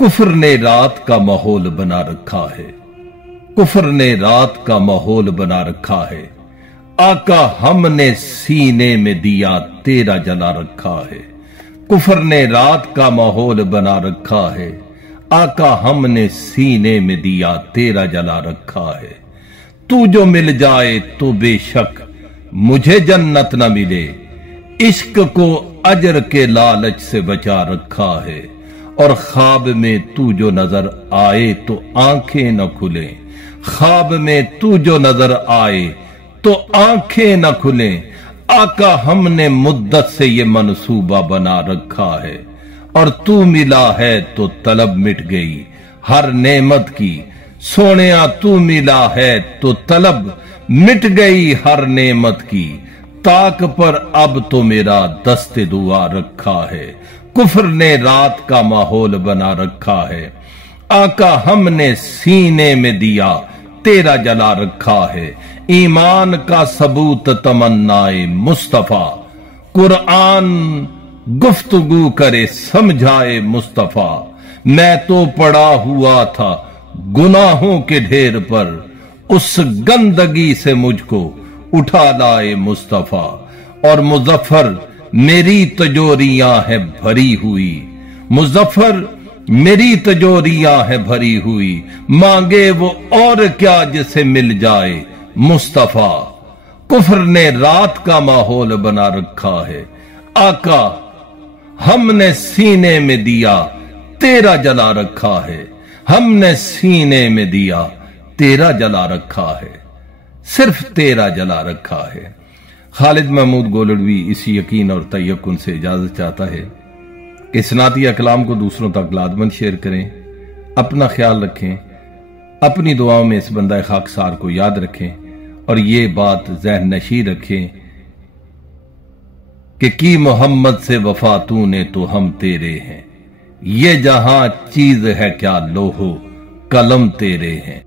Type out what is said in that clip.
कुफ्र ने रात का माहौल बना रखा है, कुफ्र ने रात का माहौल बना रखा है। आका हमने सीने में दिया तेरा जला रखा है। कुफ्र ने रात का माहौल बना रखा है। आका हमने सीने में दिया तेरा जला रखा है। तू जो मिल जाए तो बेशक मुझे जन्नत न मिले, इश्क को अजर के लालच से बचा रखा है। और ख्वाब में तू जो नजर आए तो आंखें न खुले, ख्वाब में तू जो नजर आए तो आंखें न खुले। आका हमने मुद्दत से ये मनसूबा बना रखा है। और तू मिला है तो तलब मिट गई हर नेमत की, सोनिया तू मिला है तो तलब मिट गई हर नेमत की। ताक पर अब तो मेरा दस्ते दुआ रखा है। कुफ्र ने रात का माहौल बना रखा है। आका हमने सीने में दिया तेरा जला रखा है। ईमान का सबूत तमन्नाए मुस्तफा, कुरान गुफ्तगू करे समझाए मुस्तफा। मैं तो पड़ा हुआ था गुनाहों के ढेर पर, उस गंदगी से मुझको उठा लाए मुस्तफा। और मुजफ्फर मेरी तजोरियां है भरी हुई, मुजफ्फर मेरी तजोरियां है भरी हुई। मांगे वो और क्या जिसे मिल जाए मुस्तफा। कुफ्र ने रात का माहौल बना रखा है। आका हमने सीने में दिया तेरा जला रखा है। हमने सीने में दिया तेरा जला रखा है, सिर्फ तेरा जला रखा है। खालिद महमूद गोलड़वी इसी यकीन और तयक्कुन से इजाजत चाहता है कि सनातिया कलाम को दूसरों तक लाजमन शेयर करें। अपना ख्याल रखें, अपनी दुआओं में इस बंदा खाकसार को याद रखें और ये बात ज़हन नशी रखें कि की मोहम्मद से वफा तूने तो हम तेरे हैं। ये जहां चीज है क्या लोहो कलम तेरे हैं।